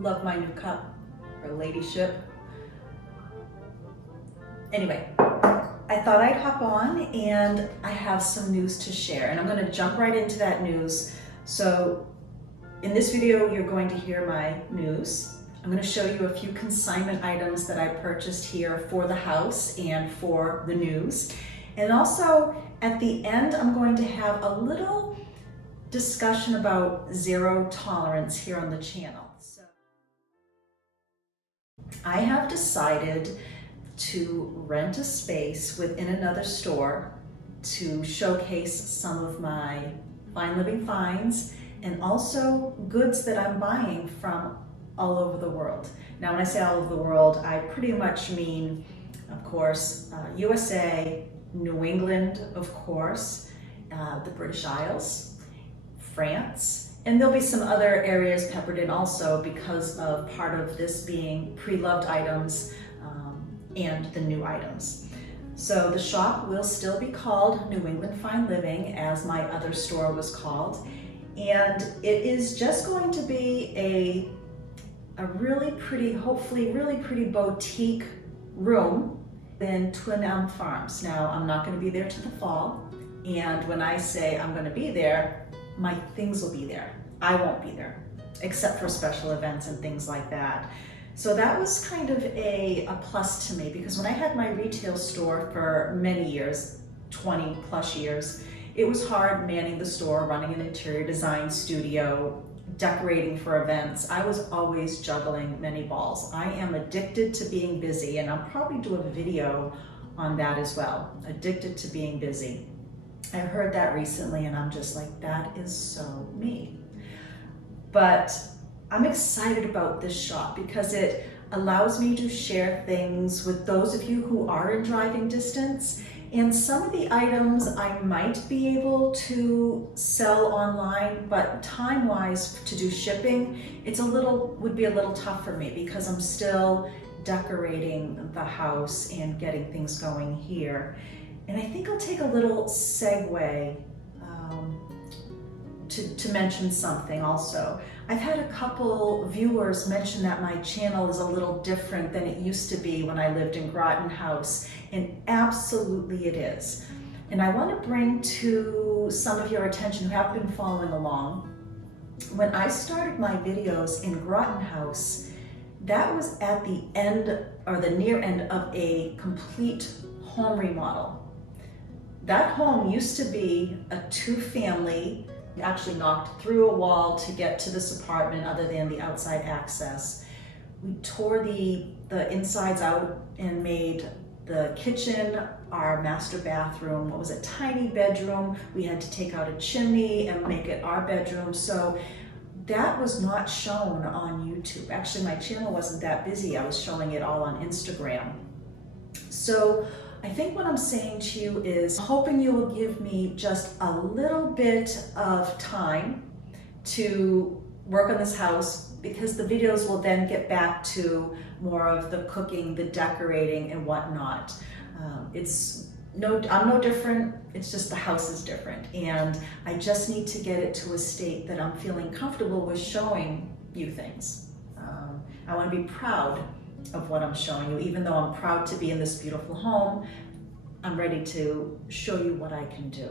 Love my new cup, her ladyship. Anyway, I thought I'd hop on and I have some news to share, and I'm going to jump right into that news. So in this video, you're going to hear my news. I'm going to show you a few consignment items that I purchased here for the house and for the news. And also at the end, I'm going to have a little discussion about zero tolerance here on the channel. So I have decided to rent a space within another store to showcase some of my fine living finds and also goods that I'm buying from all over the world. Now, when I say all over the world, I pretty much mean, of course, USA, New England, of course, the British Isles, France, and there'll be some other areas peppered in also because of part of this being pre-loved items and the new items. So the shop will still be called New England Fine Living, as my other store was called, and it is just going to be a really pretty, hopefully really pretty boutique room in Twin Elm Farms. Now, I'm not going to be there till the fall, and when I say I'm going to be there, my things will be there. I won't be there, except for special events and things like that. So that was kind of a plus to me, because when I had my retail store for many years, 20 plus years, it was hard manning the store, running an interior design studio, decorating for events. I was always juggling many balls. I am addicted to being busy, and I'll probably do a video on that as well. Addicted to being busy. I heard that recently and I'm just like, that is so me. But I'm excited about this shop because it allows me to share things with those of you who are in driving distance. And some of the items I might be able to sell online, but time-wise to do shipping, would be a little tough for me because I'm still decorating the house and getting things going here. And I think I'll take a little segue to mention something also. I've had a couple viewers mention that my channel is a little different than it used to be when I lived in Groton House, and absolutely it is. And I want to bring to some of your attention who have been following along, when I started my videos in Groton House, that was at the end or the near end of a complete home remodel. That home used to be a two-family. We actually knocked through a wall to get to this apartment other than the outside access. We tore the insides out and made the kitchen our master bathroom. What was a tiny bedroom. We had to take out a chimney and make it our bedroom. So that was not shown on YouTube. Actually, my channel wasn't that busy. I was showing it all on Instagram. So I think what I'm saying to you is hoping you will give me just a little bit of time to work on this house, because the videos will then get back to more of the cooking, the decorating and whatnot. I'm no different, it's just the house is different, and I just need to get it to a state that I'm feeling comfortable with showing you things. I want to be proud of what I'm showing you. Even though I'm proud to be in this beautiful home, I'm ready to show you what I can do.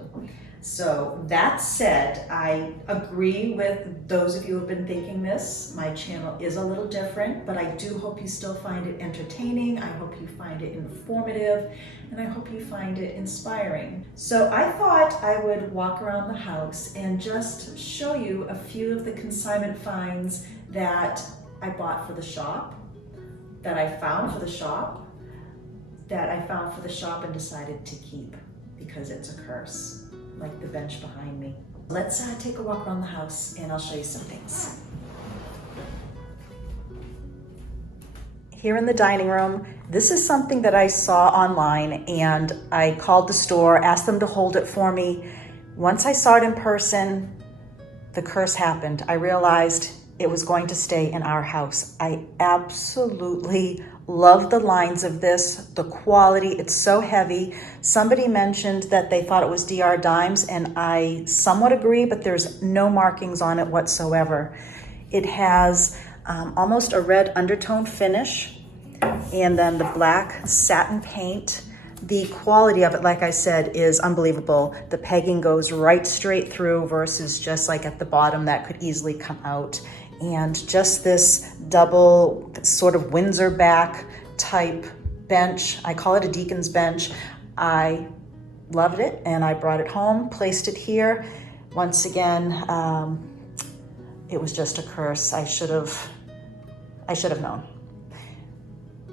So that said, I agree with those of you who have been thinking this. My channel is a little different, but I do hope you still find it entertaining. I hope you find it informative, and I hope you find it inspiring. So I thought I would walk around the house and just show you a few of the consignment finds that I bought for the shop, that I found for the shop, and decided to keep because it's a curse, like the bench behind me. Let's take a walk around the house and I'll show you some things. Here in the dining room, this is something that I saw online, and I called the store, asked them to hold it for me. Once I saw it in person, the curse happened. I realized it was going to stay in our house. I absolutely love the lines of this, the quality, it's so heavy. Somebody mentioned that they thought it was DR Dimes, and I somewhat agree, but there's no markings on it whatsoever. It has almost a red undertone finish, and then the black satin paint. The quality of it, like I said, is unbelievable. The pegging goes right straight through versus just like at the bottom that could easily come out. And just this double sort of Windsor back type bench. I call it a deacon's bench. I loved it and I brought it home, placed it here. Once again, it was just a curse. I should have known.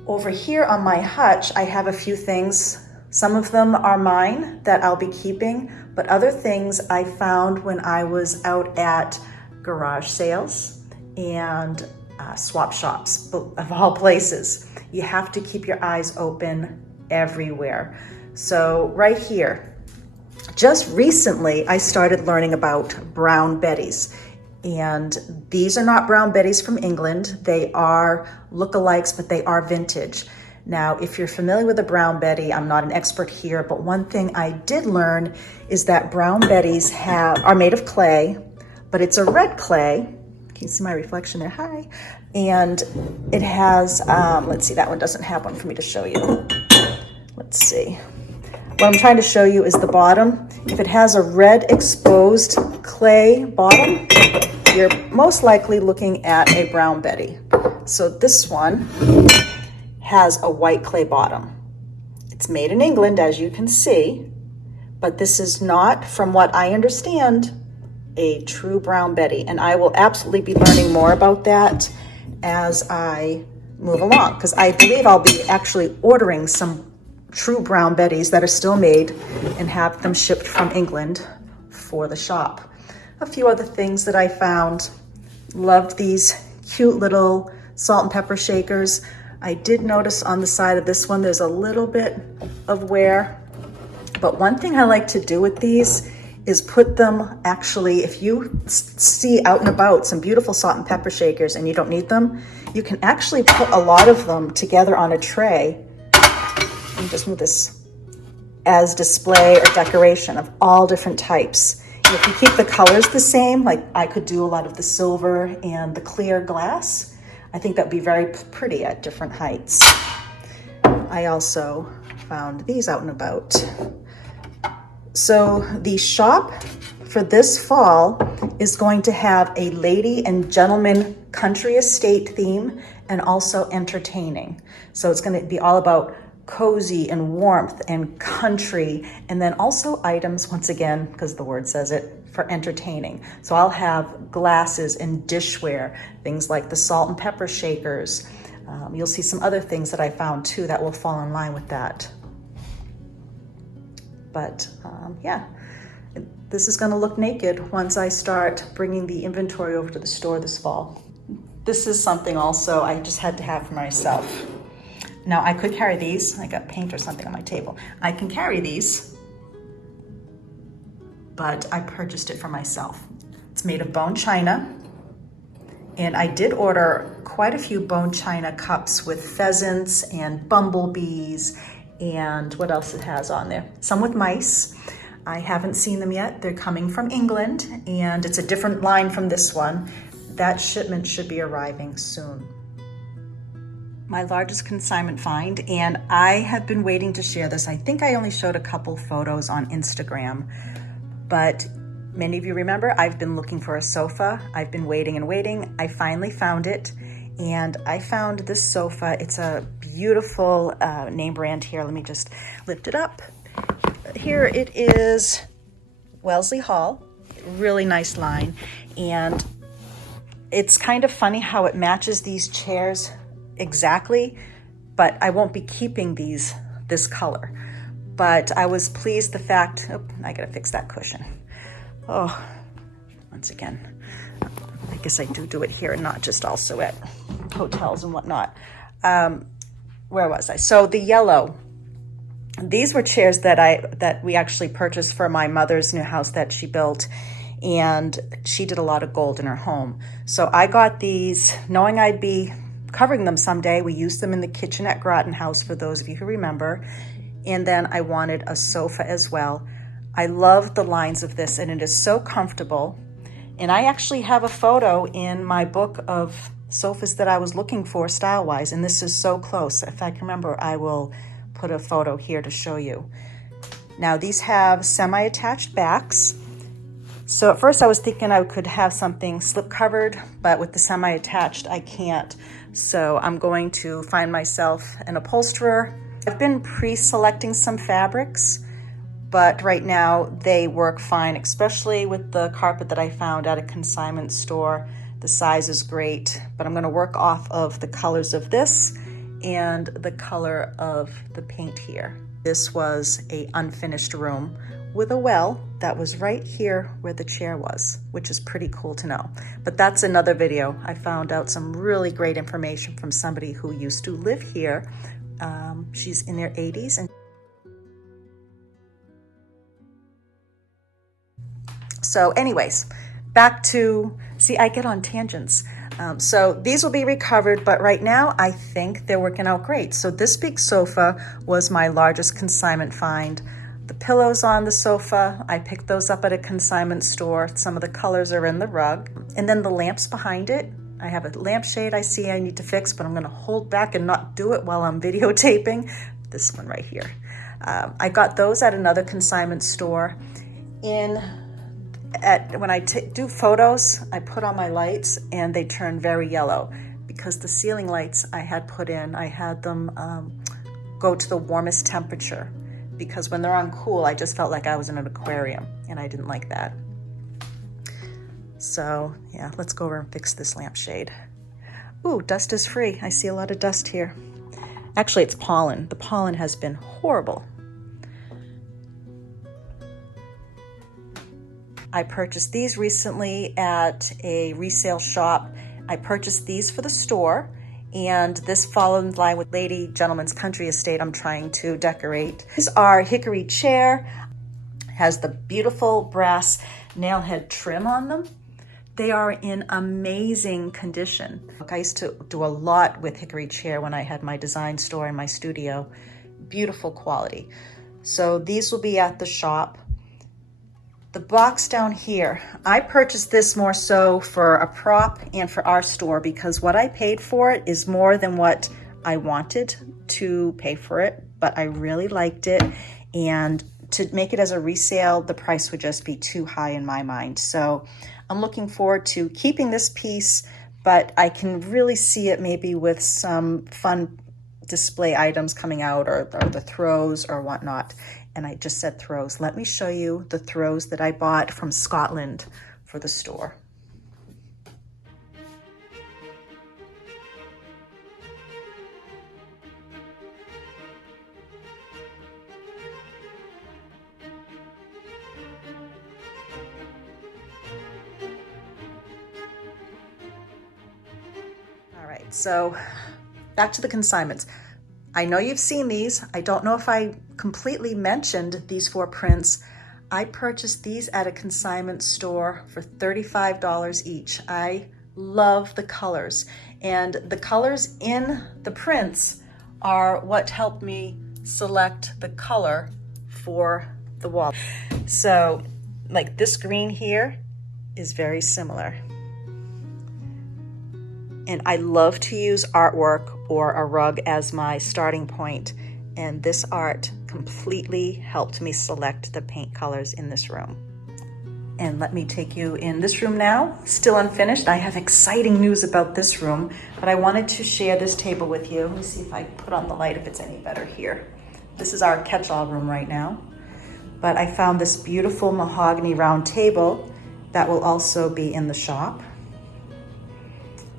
Over here on my hutch, I have a few things. Some of them are mine that I'll be keeping, but other things I found when I was out at garage sales and swap shops, of all places. You have to keep your eyes open everywhere. So right here, just recently I started learning about brown betties. And these are not brown betties from England. They are lookalikes, but they are vintage. Now, if you're familiar with a brown betty, I'm not an expert here, but one thing I did learn is that brown betties are made of clay, but it's a red clay. Can you see my reflection there? Hi. And it has, let's see, that one doesn't have one for me to show you. Let's see. What I'm trying to show you is the bottom. If it has a red exposed clay bottom, you're most likely looking at a brown betty. So this one has a white clay bottom. It's made in England, as you can see, but this is not, from what I understand, a true brown betty. And I will absolutely be learning more about that as I move along, because I believe I'll be actually ordering some true brown betties that are still made and have them shipped from England for the shop. A few other things that I found. Loved these cute little salt and pepper shakers. I did notice on the side of this one there's a little bit of wear, but one thing I like to do with these is put them, actually, if you see out and about some beautiful salt and pepper shakers and you don't need them, you can actually put a lot of them together on a tray. Let me just move this, as display or decoration of all different types. If you keep the colors the same, like I could do a lot of the silver and the clear glass, I think that'd be very pretty at different heights. I also found these out and about. So the shop for this fall is going to have a lady and gentleman country estate theme and also entertaining. So it's going to be all about cozy and warmth and country, and then also items, once again, because the word says it, for entertaining. So I'll have glasses and dishware, things like the salt and pepper shakers. You'll see some other things that I found too that will fall in line with that. But yeah, this is going to look naked once I start bringing the inventory over to the store this fall. This is something also I just had to have for myself. Now I could carry these. I got paint or something on my table. I can carry these, but I purchased it for myself. It's made of bone china, and I did order quite a few bone china cups with pheasants and bumblebees and what else it has on there. Some with mice. I haven't seen them yet. They're coming from England, and it's a different line from this one. That shipment should be arriving soon. My largest consignment find, and I have been waiting to share this. I think I only showed a couple photos on Instagram, but many of you remember I've been looking for a sofa. I've been waiting and waiting. I finally found it, and I found this sofa. It's a beautiful name brand here. Let me just lift it up. Here it is, Wesley Hall. Really nice line, and it's kind of funny how it matches these chairs exactly, but I won't be keeping this color. But I was pleased the fact, I gotta fix that cushion. Oh, once again, I guess I do it here and not just also at hotels and whatnot. Where was I? So the yellow, these were chairs that we actually purchased for my mother's new house that she built, and she did a lot of gold in her home. So I got these knowing I'd be covering them someday. We used them in the kitchen at Groton House, for those of you who remember. And then I wanted a sofa as well. I love the lines of this, and it is so comfortable. And I actually have a photo in my book of sofas that I was looking for style-wise, and this is so close. If I can remember, I will put a photo here to show you. Now these have semi-attached backs. So at first I was thinking I could have something slip covered, but with the semi-attached I can't. So I'm going to find myself an upholsterer. I've been pre-selecting some fabrics, but right now they work fine, especially with the carpet that I found at a consignment store. The size is great, but I'm gonna work off of the colors of this and the color of the paint here. This was a unfinished room with a well that was right here where the chair was, which is pretty cool to know. But that's another video. I found out some really great information from somebody who used to live here. She's in her 80s. And so anyways, back to, see, I get on tangents. So these will be recovered, but right now I think they're working out great. So this big sofa was my largest consignment find. The pillows on the sofa, I picked those up at a consignment store. Some of the colors are in the rug. And then the lamps behind it, I have a lampshade I see I need to fix, but I'm gonna hold back and not do it while I'm videotaping. This one right here. I got those at another consignment store. When I do photos, I put on my lights and they turn very yellow because the ceiling lights I had put in, I had them go to the warmest temperature, because when they're on cool, I just felt like I was in an aquarium and I didn't like that. So yeah, let's go over and fix this lampshade. Ooh, dust is free. I see a lot of dust here. Actually, it's pollen. The pollen has been horrible. I purchased these recently at a resale shop. I purchased these for the store, and this followed in line with Lady Gentleman's Country Estate I'm trying to decorate. These are Hickory Chair, has the beautiful brass nail head trim on them. They are in amazing condition. Look, I used to do a lot with Hickory Chair when I had my design store in my studio. Beautiful quality. So these will be at the shop. The box down here, I purchased this more so for a prop and for our store, because what I paid for it is more than what I wanted to pay for it, but I really liked it. And to make it as a resale, the price would just be too high in my mind. So I'm looking forward to keeping this piece, but I can really see it maybe with some fun display items coming out, or the throws or whatnot. And I just said throws. Let me show you the throws that I bought from Scotland for the store. All right, so back to the consignments. I know you've seen these. I don't know if I completely mentioned these 4 prints. I purchased these at a consignment store for $35 each. I love the colors, and the colors in the prints are what helped me select the color for the wall. So like this green here is very similar. And I love to use artwork or a rug as my starting point. And this art completely helped me select the paint colors in this room. And let me take you in this room now, still unfinished. I have exciting news about this room, but I wanted to share this table with you. Let me see if I put on the light, if it's any better here. This is our catch-all room right now. But I found this beautiful mahogany round table that will also be in the shop.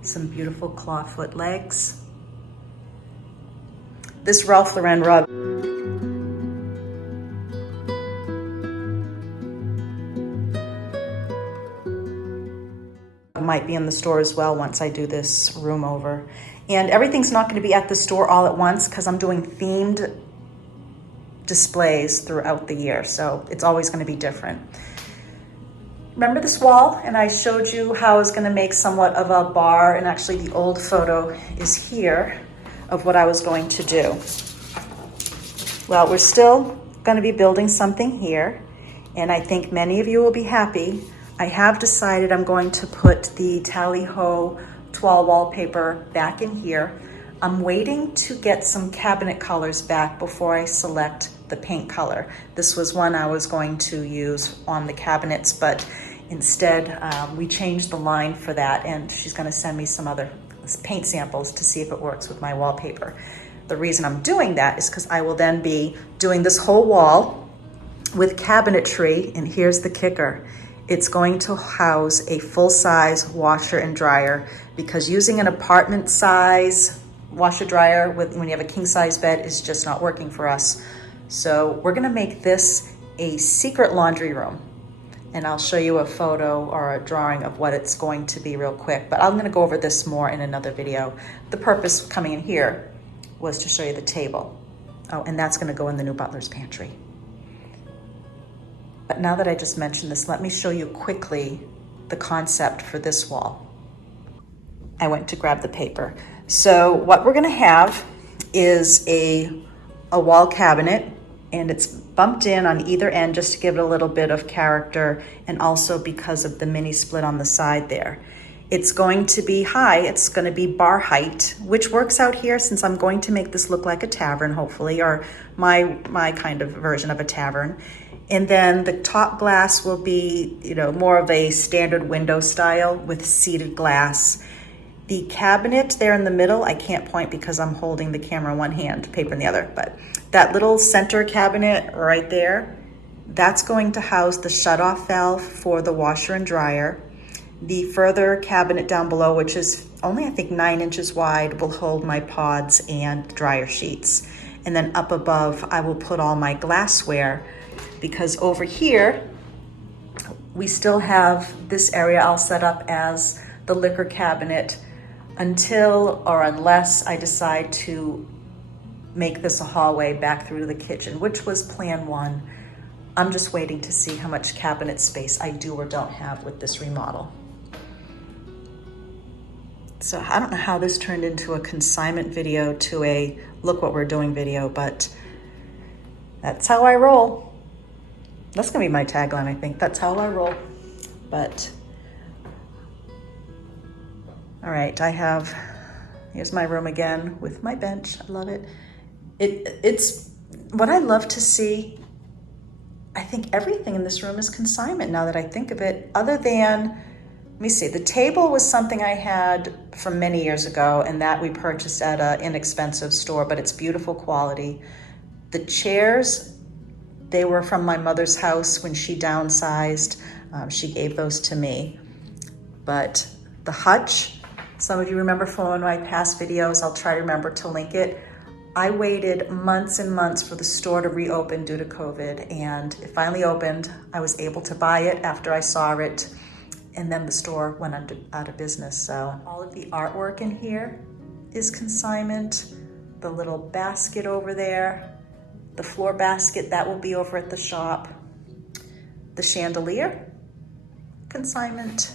Some beautiful clawfoot legs. This Ralph Lauren rug might be in the store as well once I do this room over. And everything's not going to be at the store all at once because I'm doing themed displays throughout the year, so it's always going to be different. Remember this wall? And I showed you how I was going to make somewhat of a bar, and actually the old photo is here of what I was going to do. Well, we're still going to be building something here, and I think many of you will be happy. I have decided I'm going to put the tally-ho toile wallpaper back in here. I'm waiting to get some cabinet colors back before I select the paint color. This was one I was going to use on the cabinets, but instead we changed the line for that, and she's gonna send me some other paint samples to see if it works with my wallpaper. The reason I'm doing that is because I will then be doing this whole wall with cabinetry, and here's the kicker. It's going to house a full-size washer and dryer, because using an apartment size washer dryer when you have a king-size bed is just not working for us. So we're gonna make this a secret laundry room. And I'll show you a photo or a drawing of what it's going to be real quick, but I'm gonna go over this more in another video. The purpose of coming in here was to show you the table. Oh, and that's gonna go in the new butler's pantry. But now that I just mentioned this, let me show you quickly the concept for this wall. I went to grab the paper. So what we're gonna have is a wall cabinet, and it's bumped in on either end just to give it a little bit of character, and also because of the mini split on the side there. It's going to be high, it's gonna be bar height, which works out here since I'm going to make this look like a tavern, hopefully, or my kind of version of a tavern. And then the top glass will be, more of a standard window style with seated glass. The cabinet there in the middle, I can't point because I'm holding the camera in one hand, paper in the other, but that little center cabinet right there, that's going to house the shutoff valve for the washer and dryer. The further cabinet down below, which is only I think 9 inches wide, will hold my pods and dryer sheets. And then up above, I will put all my glassware, because over here, we still have this area I'll set up as the liquor cabinet until or unless I decide to make this a hallway back through to the kitchen, which was plan 1. I'm just waiting to see how much cabinet space I do or don't have with this remodel. So I don't know how this turned into a consignment video to a look what we're doing video, but that's how I roll. That's gonna be my tagline, I think. That's how I roll. But, all right, here's my room again with my bench. I love it. It's what I love to see. I think everything in this room is consignment now that I think of it, other than, let me see, the table was something I had from many years ago, and that we purchased at an inexpensive store, but it's beautiful quality. The chairs, they were from my mother's house when she downsized. She gave those to me. But the hutch, some of you remember following my past videos, I'll try to remember to link it. I waited months and months for the store to reopen due to COVID, and it finally opened. I was able to buy it after I saw it, and then the store went out of business. So all of the artwork in here is consignment. The little basket over there, the floor basket, that will be over at the shop. The chandelier, consignment.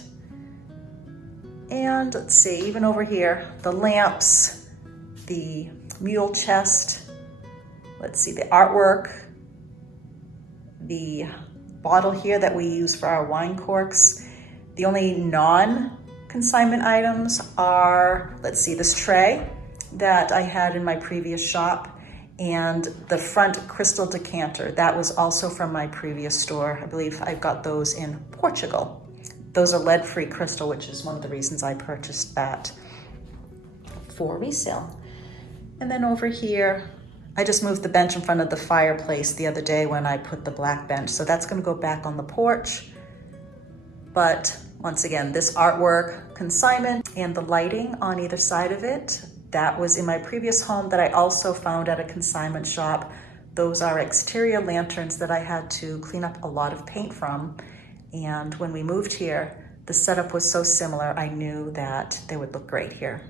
And let's see, even over here, the lamps, the mule chest, let's see, the artwork, the bottle here that we use for our wine corks. The only non-consignment items are, let's see, this tray that I had in my previous shop, and the front crystal decanter. That was also from my previous store. I believe I got those in Portugal. Those are lead-free crystal, which is one of the reasons I purchased that for resale. And then over here, I just moved the bench in front of the fireplace the other day when I put the black bench. So that's gonna go back on the porch. But once again, this artwork, consignment, and the lighting on either side of it, that was in my previous home that I also found at a consignment shop. Those are exterior lanterns that I had to clean up a lot of paint from. And when we moved here, the setup was so similar, I knew that they would look great here.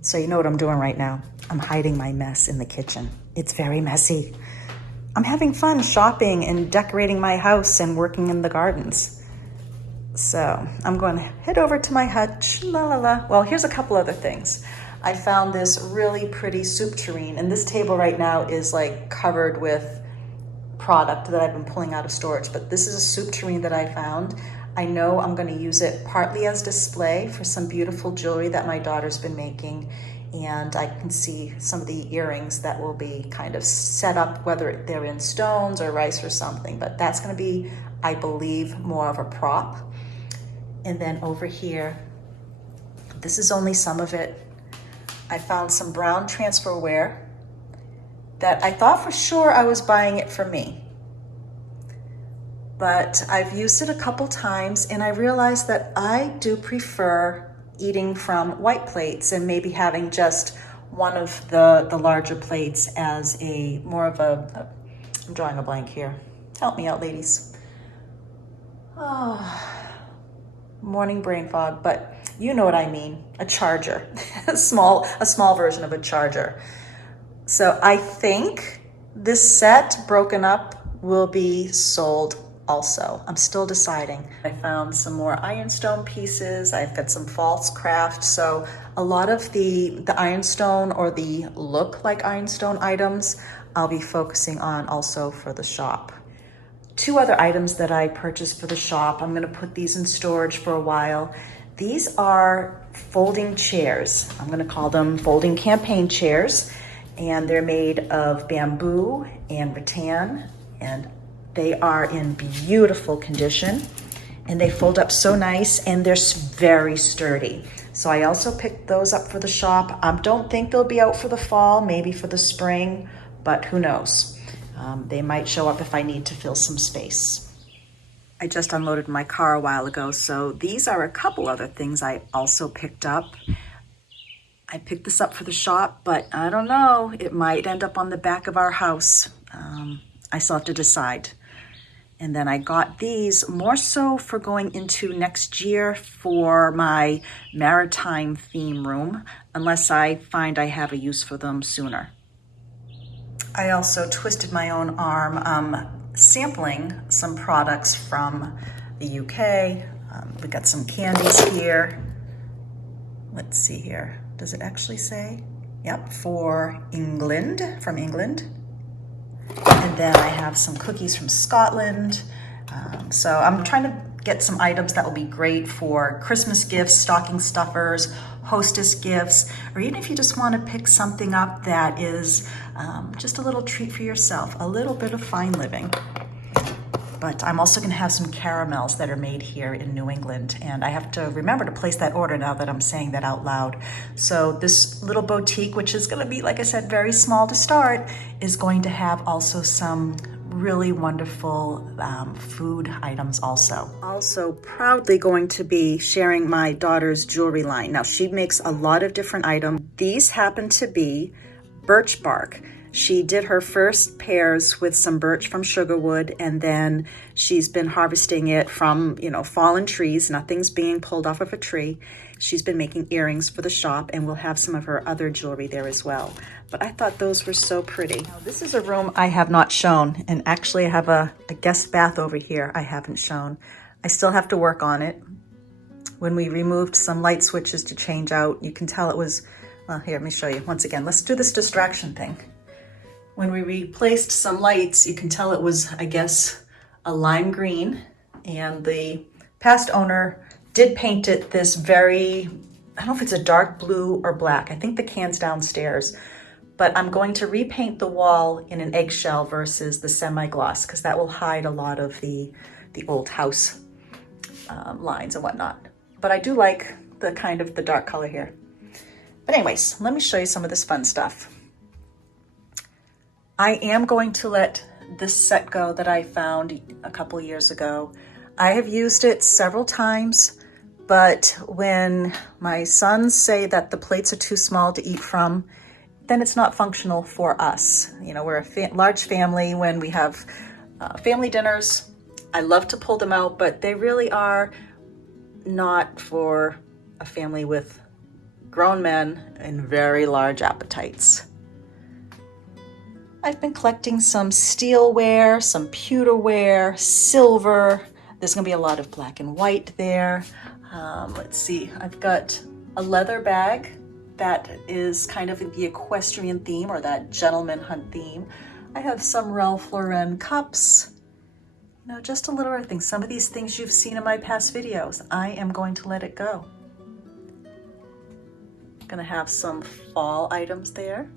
So you know what I'm doing right now? I'm hiding my mess in the kitchen. It's very messy. I'm having fun shopping and decorating my house and working in the gardens. So I'm going to head over to my hutch, Well, here's a couple other things. I found this really pretty soup tureen, and this table right now is like covered with product that I've been pulling out of storage, but this is a soup tureen that I found. I know I'm going to use it partly as display for some beautiful jewelry that my daughter's been making. And I can see some of the earrings that will be kind of set up, whether they're in stones or rice or something. But that's going to be, I believe, more of a prop. And then over here, this is only some of it. I found some brown transferware that I thought for sure I was buying it for me. But I've used it a couple times and I realized that I do prefer eating from white plates and maybe having just one of the larger plates as a more of a, I'm drawing a blank here. Help me out, ladies. Oh, morning brain fog, but you know what I mean, a charger, a small version of a charger. So I think this set broken up will be sold also. I'm still deciding. I found some more ironstone pieces. I've got some false craft. So a lot of the ironstone or the look like ironstone items, I'll be focusing on also for the shop. Two other items that I purchased for the shop. I'm gonna put these in storage for a while. These are folding chairs. I'm gonna call them folding campaign chairs. And they're made of bamboo and rattan, and they are in beautiful condition. And they fold up so nice, and they're very sturdy. So I also picked those up for the shop. I don't think they'll be out for the fall, maybe for the spring, but who knows? They might show up if I need to fill some space. I just unloaded my car a while ago, so these are a couple other things I also picked up. I picked this up for the shop, but I don't know, it might end up on the back of our house. I still have to decide. And then I got these more so for going into next year for my maritime theme room, unless I find I have a use for them sooner. I also twisted my own arm sampling some products from the UK. We got some candies here. Let's see here. Does it actually say? Yep, from England. And then I have some cookies from Scotland. So I'm trying to get some items that will be great for Christmas gifts, stocking stuffers, hostess gifts, or even if you just want to pick something up that is just a little treat for yourself, a little bit of fine living. But I'm also going to have some caramels that are made here in New England, and I have to remember to place that order now that I'm saying that out loud. So this little boutique, which is going to be, like I said, very small to start, is going to have also some really wonderful food items also. Also proudly going to be sharing my daughter's jewelry line. Now she makes a lot of different items. These happen to be birch bark. She did her first pairs with some birch from Sugarwood, and then she's been harvesting it from, fallen trees. Nothing's being pulled off of a tree. She's been making earrings for the shop, and we'll have some of her other jewelry there as well. But I thought those were so pretty. Now, this is a room I have not shown, and actually I have a guest bath over here I haven't shown. I still have to work on it. When we removed some light switches to change out, you can tell it was, well, here, let me show you. Once again, let's do this distraction thing. When we replaced some lights, you can tell it was, I guess, a lime green, and the past owner did paint it this very, I don't know if it's a dark blue or black. I think the can's downstairs, but I'm going to repaint the wall in an eggshell versus the semi-gloss, because that will hide a lot of the old house lines and whatnot. But I do like the kind of the dark color here. But anyways, let me show you some of this fun stuff. I am going to let this set go that I found a couple years ago. I have used it several times, but when my sons say that the plates are too small to eat from, then it's not functional for us. We're a large family. When we have family dinners, I love to pull them out, but they really are not for a family with grown men and very large appetites. I've been collecting some steelware, some pewterware, silver. There's gonna be a lot of black and white there. Let's see, I've got a leather bag that is kind of the equestrian theme, or that gentleman hunt theme. I have some Ralph Lauren cups, Now, just a little other thing. Some of these things you've seen in my past videos, I am going to let it go. I'm gonna have some fall items there.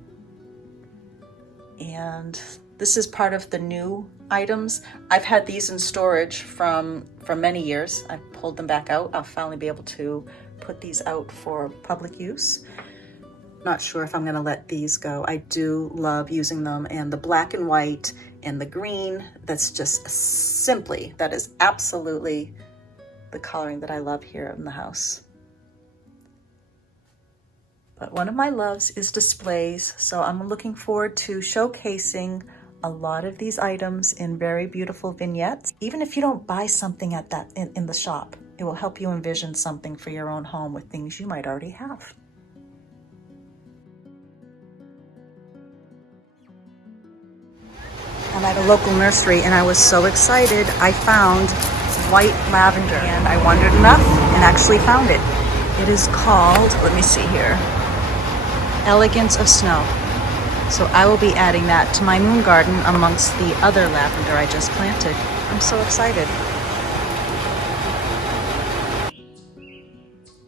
And this is part of the new items. I've had these in storage for many years. I've pulled them back out. I'll finally be able to put these out for public use. Not sure if I'm gonna let these go. I do love using them, and the black and white and the green, that's just simply, that is absolutely the coloring that I love here in the house. But one of my loves is displays, so I'm looking forward to showcasing a lot of these items in very beautiful vignettes. Even if you don't buy something at that in the shop, it will help you envision something for your own home with things you might already have. I'm at a local nursery and I was so excited. I found white lavender and I wondered enough and actually found it. It is called, let me see here, Elegance of Snow. So I will be adding that to my moon garden amongst the other lavender I just planted. I'm so excited.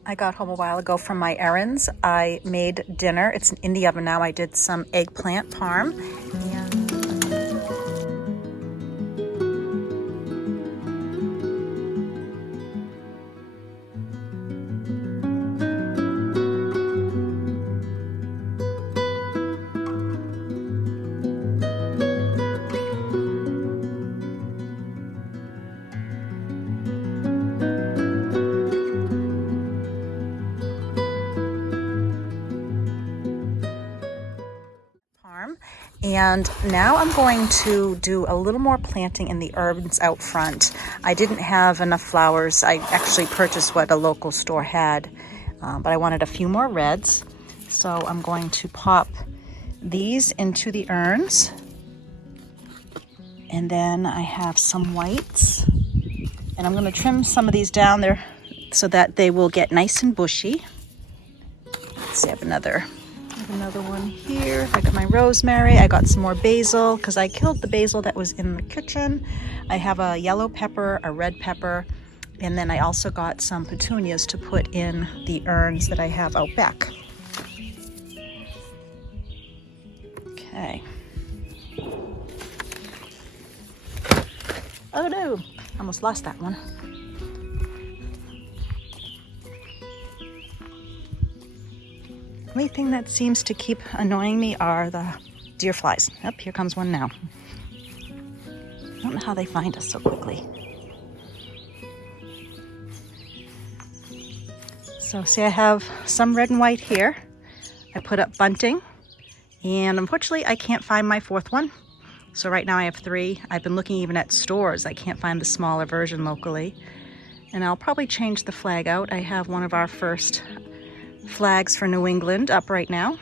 I got home a while ago from my errands. I made dinner. It's in the oven now. I did some eggplant parm. And now I'm going to do a little more planting in the herbs out front. I didn't have enough flowers. I actually purchased what a local store had, but I wanted a few more reds. So I'm going to pop these into the urns. And then I have some whites. And I'm going to trim some of these down there so that they will get nice and bushy. Let's see, I have another one here. I got my rosemary. I got some more basil because I killed the basil that was in the kitchen. I have a yellow pepper, a red pepper, and then I also got some petunias to put in the urns that I have out back. Okay. Oh no, almost lost that one. The only thing that seems to keep annoying me are the deer flies. Yep, here comes one now. I don't know how they find us so quickly. So see, I have some red and white here. I put up bunting, and unfortunately I can't find my fourth one. So right now I have 3. I've been looking even at stores. I can't find the smaller version locally. And I'll probably change the flag out. I have one of our first flags for New England up right now.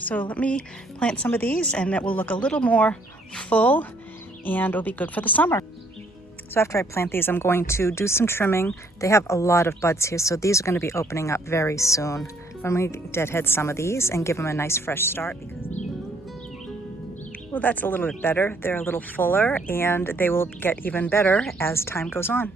So let me plant some of these and that will look a little more full and it'll be good for the summer. So after I plant these, I'm going to do some trimming. They have a lot of buds here, so these are going to be opening up very soon. I'm going to deadhead some of these and give them a nice fresh start. Well, that's a little bit better. They're a little fuller and they will get even better as time goes on.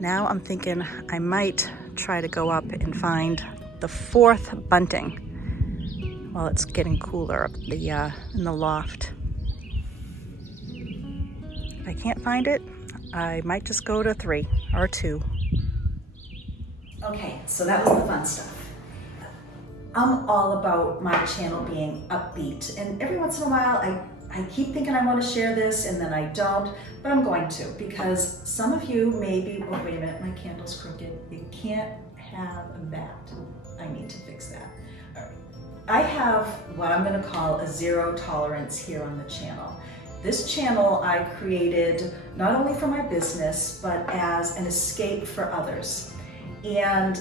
Now I'm thinking I might try to go up and find the 4th bunting while it's getting cooler up in the loft. If I can't find it, I might just go to 3 or 2. Okay, so that was the fun stuff. I'm all about my channel being upbeat, and every once in a while I keep thinking I want to share this and then I don't, but I'm going to, because some of you may be, oh wait a minute, my candle's crooked. You can't have that. I need to fix that. All right. I have what I'm going to call a 0 tolerance here on the channel. This channel I created not only for my business, but as an escape for others. And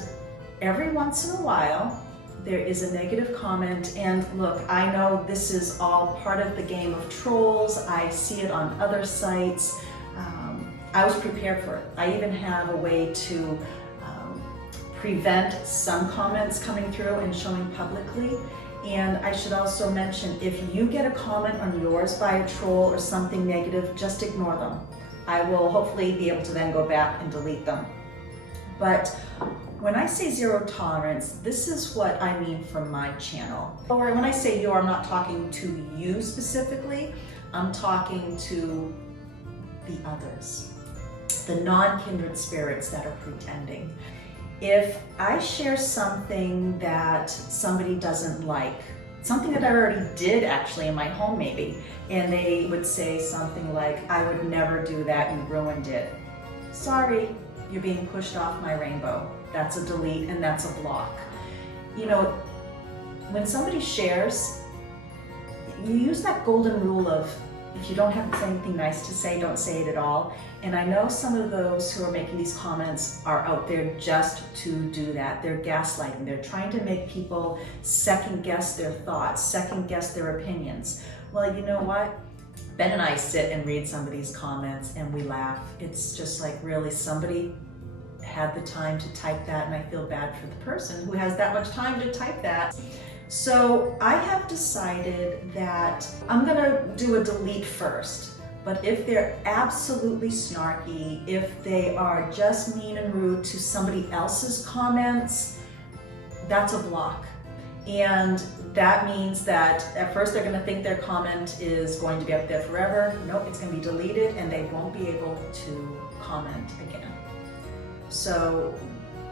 every once in a while, there is a negative comment, and look, I know this is all part of the game of trolls. I see it on other sites. I was prepared for it. I even have a way to prevent some comments coming through and showing publicly. And I should also mention, if you get a comment on yours by a troll or something negative, just ignore them. I will hopefully be able to then go back and delete them. But when I say zero tolerance, this is what I mean from my channel. Or when I say you, I'm not talking to you specifically, I'm talking to the others, the non-kindred spirits that are pretending. If I share something that somebody doesn't like, something that I already did actually in my home maybe, and they would say something like, I would never do that, you ruined it. Sorry, you're being pushed off my rainbow. That's a delete and that's a block. You know, when somebody shares, you use that golden rule of, if you don't have anything nice to say, don't say it at all. And I know some of those who are making these comments are out there just to do that. They're gaslighting. They're trying to make people second guess their thoughts, second guess their opinions. Well, you know what? Ben and I sit and read some of these comments and we laugh. It's just like, really, somebody had the time to type that, and I feel bad for the person who has that much time to type that. So I have decided that I'm gonna do a delete first. But if they're absolutely snarky, if they are just mean and rude to somebody else's comments, that's a block. And that means that at first they're gonna think their comment is going to be up there forever. Nope, it's gonna be deleted and they won't be able to comment again. So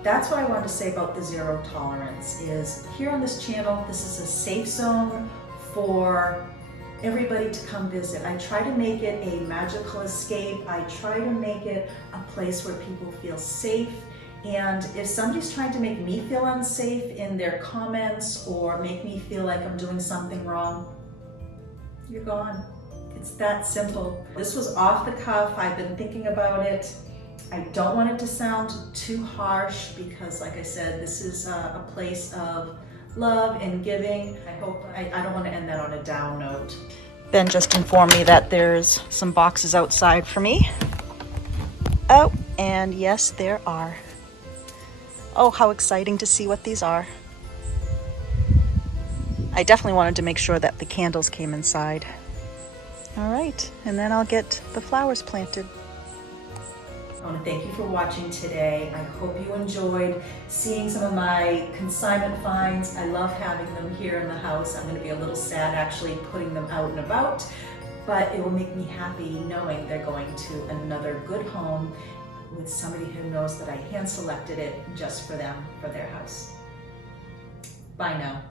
that's what I wanted to say about the zero tolerance is here on this channel, this is a safe zone for everybody to come visit. I try to make it a magical escape. I try to make it a place where people feel safe. And if somebody's trying to make me feel unsafe in their comments or make me feel like I'm doing something wrong, you're gone. It's that simple. This was off the cuff. I've been thinking about it. I don't want it to sound too harsh because, like I said, this is a place of love and giving. I don't want to end that on a down note. Ben just informed me that there's some boxes outside for me. Oh, and yes, there are. Oh, how exciting to see what these are. I definitely wanted to make sure that the candles came inside. All right, and then I'll get the flowers planted. I want to thank you for watching today. I hope you enjoyed seeing some of my consignment finds. I love having them here in the house. I'm going to be a little sad actually putting them out and about, but it will make me happy knowing they're going to another good home with somebody who knows that I hand selected it just for them, for their house. Bye now.